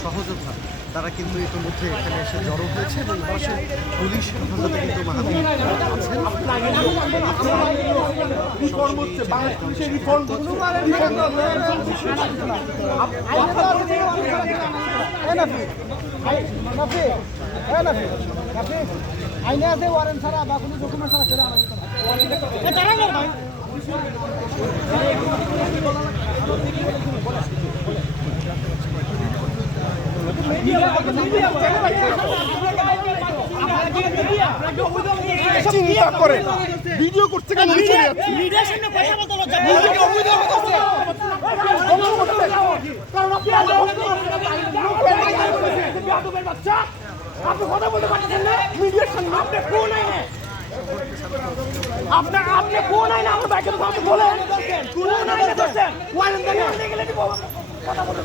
সহযোদ্ধা তারা কিন্তু ইতিমধ্যে এখানে এসে জড়ো হয়েছে এবং পাশে পুলিশ হেফাজতে কিন্তু মাহাদি আইনে আছে ওয়ারেন্ট ছাড়া বা কোনো ডকুমেন্ট ছাড়া ছেড়ে আনা চিন্তা করে ভিডিও করছে কেন আপনি কথা বলতে পারছেন না মিডিয়ার সামনে আপনি ফোন আইনে আপনি ফোন আইনে আমার বাইকের সামনে বলেন ফোন আইনে ধরছেন ওয়ারেন্ট দেখে গেলে কথা বলতে